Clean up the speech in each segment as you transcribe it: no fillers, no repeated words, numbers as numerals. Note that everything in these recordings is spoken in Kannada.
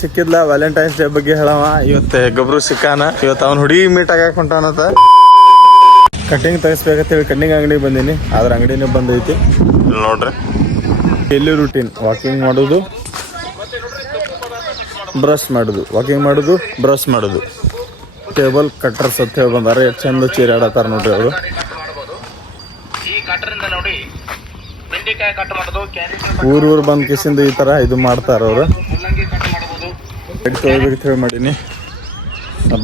ಸಿಕ್ಕಿದ್ಲ ವ್ಯಾಲೆಂಟೈನ್ಸ್ ಡೇ ಬಗ್ಗೆ ಹೇಳವ. ಇವತ್ತು ಗಬ್ರು ಸಿಕ್ಕಾನ. ಇವತ್ತು ಅವ್ನ ಹುಡುಗಿ ಮೀಟ್ ಆಗಾಕ ಹೊಂಟಾನತ. ಕಟ್ಟಿಂಗ್ ತೆಗಿಸ್ಬೇಕಂತೇಳಿ ಕಟ್ಟಿಂಗ್ ಅಂಗಡಿಗೆ ಬಂದೀನಿ. ಆದ್ರ ಅಂಗಡಿನೇ ಬಂದೈತಿ. ನೋಡ್ರಿ ಡೈಲಿ ರೂಟೀನ್ ವಾಕಿಂಗ್ ಮಾಡೋದು, ಬ್ರಷ್ ಮಾಡೋದು, ವಾಕಿಂಗ್ ಮಾಡೋದು, ಬ್ರಷ್ ಮಾಡೋದು. ಟೇಬಲ್ ಕಟ್ಟರ್ಸ್ ಅಂತ ಹೇಳಿ ಬಂದಾರೆ. ಎಷ್ಟು ಚಂದ ಚೀರಾಡತ್ತಾರ ನೋಡ್ರಿ ಅವರು. ಊರು ಬಂದ್ ಕಿಸಿಂದ ಈ ತರ ಇದು ಮಾಡ್ತಾರ ಅವರು. ಗಡಿ ತೊಳಿಬೇಕಂತ ಹೇಳಿ ಮಾಡೀನಿ.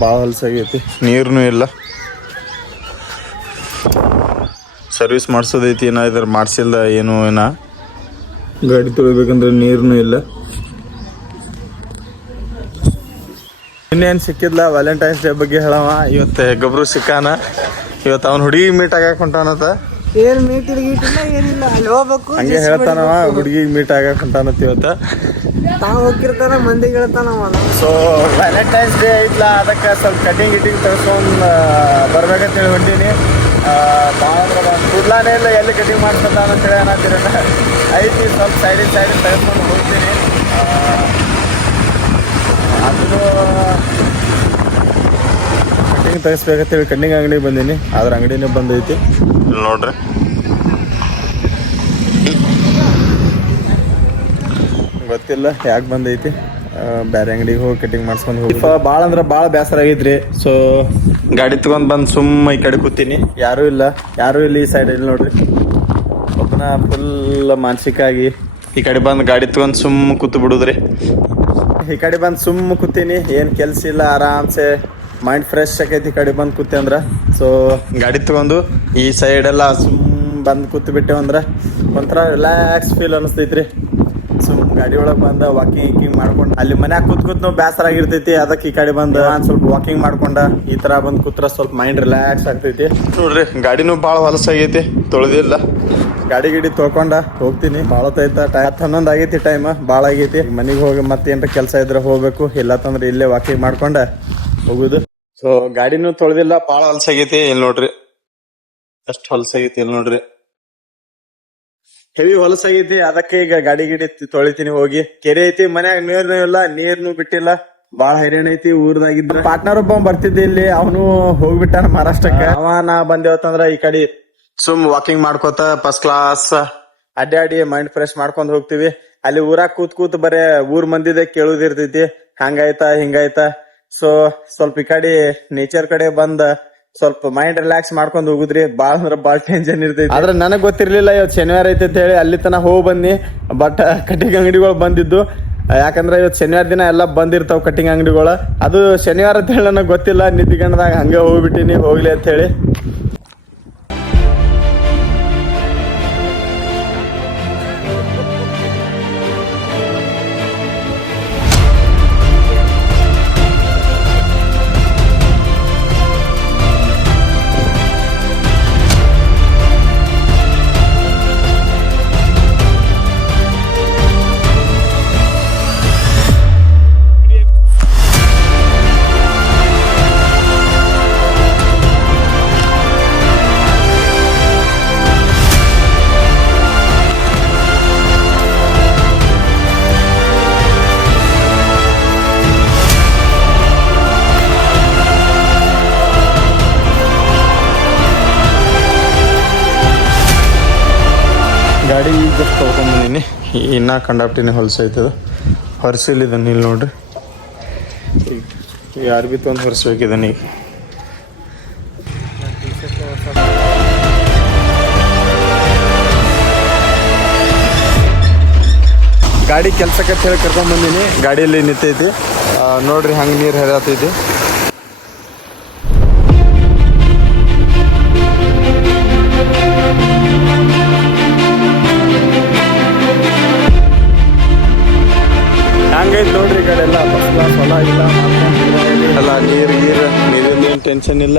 ಭಾಳ ಹೊಲಸಾಗೈತಿ, ನೀರ್ನು ಇಲ್ಲ. ಸರ್ವಿಸ್ ಮಾಡ್ಸೋದೈತಿ, ಏನೋ ಇದ್ರ ಮಾಡ್ಸಿಲ್ಲ ಏನು ಏನ. ಗಾಡಿ ತೊಳಿಬೇಕಂದ್ರೆ ನೀರ್ನು ಇಲ್ಲ. ಇನ್ನೇನು ಸಿಕ್ಕಿದ್ಲ ವ್ಯಾಲೆಂಟೈನ್ಸ್ ಡೇ ಬಗ್ಗೆ ಹೇಳವ. ಇವತ್ತು ಗಬ್ರು ಸಿಕ್ಕಾನ. ಇವತ್ತು ಅವ್ನ ಹುಡುಗಿ ಮೀಟ್ ಆಗಾಕ ಹೊಂಟಾನತ. ಏನ್ ಮೀಟ್ ಗೀಟಿಲ್ಲ ಏನಿಲ್ಲ, ಅಲ್ಲಿ ಹೋಗ್ಬೇಕು ಹಂಗೆ ಹೇಳ್ತಾನವ. ಹುಡುಗಿ ಮೀಟ್ ಆಗಾಕ ಹೊಂಟಾನತ್ ಇವತ್ತ. ತಾವ್ ಹೋಗಿರ್ತಾನ ಮಂದಿಗೆ ಹೇಳ್ತಾನವ. ಸೊ ವ್ಯಾಲೆಂಟೈನ್ಸ್ ಡೇ ಐತ್ಲ, ಅದಕ್ಕೆ ಸ್ವಲ್ಪ ಕಟಿಂಗ್ ಗಿಟಿಂಗ್ ತೆಗೆಸ್ಕೊಂಡು ಬರ್ಬೇಕಂತೇಳಿ ಹೊಂಟೀನಿ. ಭಾಳ ಕೂಡ್ಲಾನೇ ಇಲ್ಲ, ಎಲ್ಲಿ ಕಟಿಂಗ್ ಮಾಡ್ಕೊತಾನ ಅಂತೇಳಿ ಅನ್ನತ್ತೀರ ಐತಿ. ಸ್ವಲ್ಪ ಸೈಡಿಗೆ ತೆಗೆಸ್ಕೊಂಡು ಹೋಗ್ತೀನಿ. ಅದನ್ನು ಕಟ್ಟಿಂಗ್ ತೆಗಿಸ್ಬೇಕಂತೇಳಿ ಕಟ್ಟಿಂಗ್ ಅಂಗಡಿಗೆ ಬಂದೀನಿ. ಆದ್ರ ಅಂಗಡಿನೇ ಬಂದೈತಿ. ನೋಡ್ರಿ ಗೊತ್ತಿಲ್ಲ ಯಾಕೆ ಬಂದೈತಿ. ಬೇರೆ ಅಂಗಡಿಗೆ ಹೋಗಿ ಕಟಿಂಗ್ ಮಾಡ್ಸ್ಕೊಂಡು ಹೋಗಿ ಭಾಳ ಅಂದ್ರೆ ಭಾಳ ಬೇಸರ ಆಗೈತ್ರಿ. ಸೊ ಗಾಡಿ ತಗೊಂಡ್ ಬಂದು ಸುಮ್ಮ ಈ ಕಡೆ ಕೂತೀನಿ. ಯಾರೂ ಇಲ್ಲ ಈ ಸೈಡ್ ಇಲ್ಲಿ ನೋಡ್ರಿ. ಒಬ್ಬನ ಫುಲ್ ಮಾನಸಿಕ ಆಗಿ ಈ ಕಡೆ ಬಂದು ಗಾಡಿ ತಗೊಂಡ್ ಸುಮ್ಮ ಕೂತು ಬಿಡುದ್ರಿ. ಈ ಕಡೆ ಬಂದು ಸುಮ್ಮ ಕೂತೀನಿ. ಏನು ಕೆಲಸ ಇಲ್ಲ, ಆರಾಮ್ಸೆ ಮೈಂಡ್ ಫ್ರೆಶ್ ಆಕೈತಿ ಈ ಕಡೆ ಬಂದು ಕೂತೆ ಅಂದ್ರೆ. ಸೊ ಗಾಡಿ ತಗೊಂಡು ಈ ಸೈಡ್ ಎಲ್ಲ ಸುಮ್ಮ ಬಂದು ಕೂತು ಬಿಟ್ಟೆವು ಅಂದ್ರೆ ಒಂಥರ ರಿಲ್ಯಾಕ್ಸ್ ಫೀಲ್ ಅನಿಸ್ತೈತ್ರಿ. ಸುಮ್ ಗಾಡಿ ಒಳಗೆ ಬಂದ ವಾಕಿಂಗ್ ಮಾಡ್ಕೊಂಡು ಅಲ್ಲಿ ಮನ್ಯಾಗ ಕೂತ್ ನಾವು ಬೇಸರ ಆಗಿರ್ತೈತಿ. ಅದಕ್ಕೆ ಈ ಕಡೆ ಬಂದ ಸ್ವಲ್ಪ ವಾಕಿಂಗ್ ಮಾಡ್ಕೊಂಡ ಈ ತರ ಬಂದ್ ಕೂತ್ರ ಸ್ವಲ್ಪ ಮೈಂಡ್ ರಿಲ್ಯಾಕ್ಸ್ ಆಗ್ತೈತಿ. ನೋಡ್ರಿ ಗಾಡಿನೂ ಭಾಳ ಹೊಲಸಾಗೈತಿ, ತೊಳೆದಿಲ್ಲ. ಗಾಡಿ ತೊಳ್ಕೊಂಡ ಹೋಗ್ತೀನಿ. ಭಾಳ ಹೊತ್ತೈತ, 11 ಆಗೈತಿ ಟೈಮ್, ಭಾಳ ಆಗೈತಿ. ಮನೆಗೆ ಹೋಗಿ ಮತ್ತೆ ಏನಾರ ಕೆಲಸ ಇದ್ರೆ ಹೋಗ್ಬೇಕು, ಇಲ್ಲತ್ತಂದ್ರೆ ಇಲ್ಲೇ ವಾಕಿಂಗ್ ಮಾಡ್ಕೊಂಡ ಹೋಗುದು. ಸೊ ಗಾಡಿನೂ ತೊಳೆದಿಲ್ಲ, ಭಾಳ ಹೊಲಸಾಗೈತಿ. ಇಲ್ಲಿ ನೋಡ್ರಿ ಎಷ್ಟು ಹೊಲಸಾಗೈತಿ. ಇಲ್ಲಿ ನೋಡ್ರಿ ಹೆವಿ ಹೊಲಸಾಗೈತಿ. ಅದಕ್ಕೆ ಈಗ ಗಾಡಿ ತೊಳಿತೀನಿ ಹೋಗಿ. ಕೆರೆ ಐತಿ, ಮನ್ಯಾಗ ನೀರ್ನು ಇಲ್ಲ, ನೀರ್ನು ಬಿಟ್ಟಿಲ್ಲ. ಬಾಳ ಹೈರಾಣ ಐತಿ. ಊರ್ದಾಗಿದ್ರ ಪಾರ್ಟ್ನರ್ ಒಬ್ಬ ಬರ್ತಿದ್ದೆ ಇಲ್ಲಿ, ಅವನು ಹೋಗ್ಬಿಟ್ಟಾನ ಮಹಾರಾಷ್ಟ್ರಕ್ಕೆ. ನಾ ಬಂದೇವತ್ತಂದ್ರ ಈ ಕಡೆ ಸುಮ್ ವಾಕಿಂಗ್ ಮಾಡ್ಕೋತ ಫಸ್ಟ್ ಕ್ಲಾಸ್ ಅಡ್ಡಾಡಿ ಮೈಂಡ್ ಫ್ರೆಶ್ ಮಾಡ್ಕೊಂಡ್ ಹೋಗ್ತಿವಿ. ಅಲ್ಲಿ ಊರಾಗ ಕೂತ್ ಬರೇ ಊರ್ ಮಂದಿದೆ ಕೇಳುದಿರ್ತೈತಿ, ಹಂಗಾಯ್ತಾ ಹಿಂಗಾಯ್ತಾ. ಸೊ ಸ್ವಲ್ಪ ಈ ಕಡೆ ನೇಚರ್ ಕಡೆ ಬಂದ ಸ್ವಲ್ಪ ಮೈಂಡ್ ರಿಲ್ಯಾಕ್ಸ್ ಮಾಡ್ಕೊಂಡ್ ಹೋಗುದ್ರಿ. ಬಾಳ ಅಂದ್ರ ಬಾಳ ಟೆನ್ಷನ್ ಇರ್ತೈತಿ. ಆದ್ರೆ ನನಗ್ ಗೊತ್ತಿರ್ಲಿಲ್ಲ ಇವತ್ತು ಶನಿವಾರ ಐತಿ ಅಂತ ಹೇಳಿ. ಅಲ್ಲಿ ತನ ಹೋಗಿ ಬನ್ನಿ. ಬಟ್ ಕಟಿಂಗ್ ಅಂಗಡಿಗಳು ಬಂದಿದ್ದು, ಯಾಕಂದ್ರೆ ಇವತ್ತು ಶನಿವಾರ ದಿನ ಎಲ್ಲ ಬಂದಿರ್ತಾವ ಕಟಿಂಗ್ ಅಂಗಡಿಗಳು. ಅದು ಶನಿವಾರ ಅಂತ ಹೇಳಿ ನನಗೆ ಗೊತ್ತಿಲ್ಲ. ನಿದ್ದಿಗಣ್ಣದಾಗ ಹಂಗೆ ಹೋಗ್ಬಿಟ್ಟಿನಿ, ಹೋಗ್ಲಿ ಅಂತ ಹೇಳಿ. ಗಾಡಿ ಜಸ್ಟ್ ತೊಳ್ಕೊಂಬಂದಿನಿ. ಇನ್ನೂ ಕಂಡಾಪ್ಟಿನೇ ಹೊಲಸೈತದ. ಹೊರಸಿಲ್ಲಿದ್ದಾನೆ ಇಲ್ಲಿ ನೋಡ್ರಿ. ಈಗ ಯಾರು ಬಿ ತೊಂದು ಹೊರಿಸ್ಬೇಕಿದ್ದಾನೆ. ಈಗ ಗಾಡಿ ಕೆಲ್ಸಕ್ಕೆ ಹೇಳಿ ಕರ್ಕೊಂಬಂದಿನಿ. ಗಾಡಿಯಲ್ಲಿ ನಿಂತೈತಿ ನೋಡ್ರಿ, ಹಂಗೆ ನೀರು ಹರಿಯತೈತಿ. ಹಂಗೈತಿ ನೋಡ್ರಿ. ಈ ಕಡೆ ಎಲ್ಲ ಫಸ್ಟ್ ಕ್ಲಾಸ್ ಹೊಲ ಇಲ್ಲ, ಎಲ್ಲ ನೀರಿನ ಟೆನ್ಷನ್ ಇಲ್ಲ.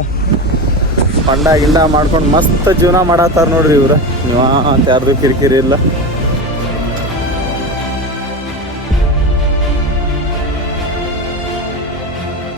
ಹೊಂಡ ಗಿಂಡ ಮಾಡ್ಕೊಂಡು ಮಸ್ತ್ ಜೀವನ ಮಾಡತ್ತಾರ ನೋಡ್ರಿ ಇವ್ರ. ನೀವು ಅಂತ ಯಾರ್ದು ಕಿರಿಕಿರಿ ಇಲ್ಲ.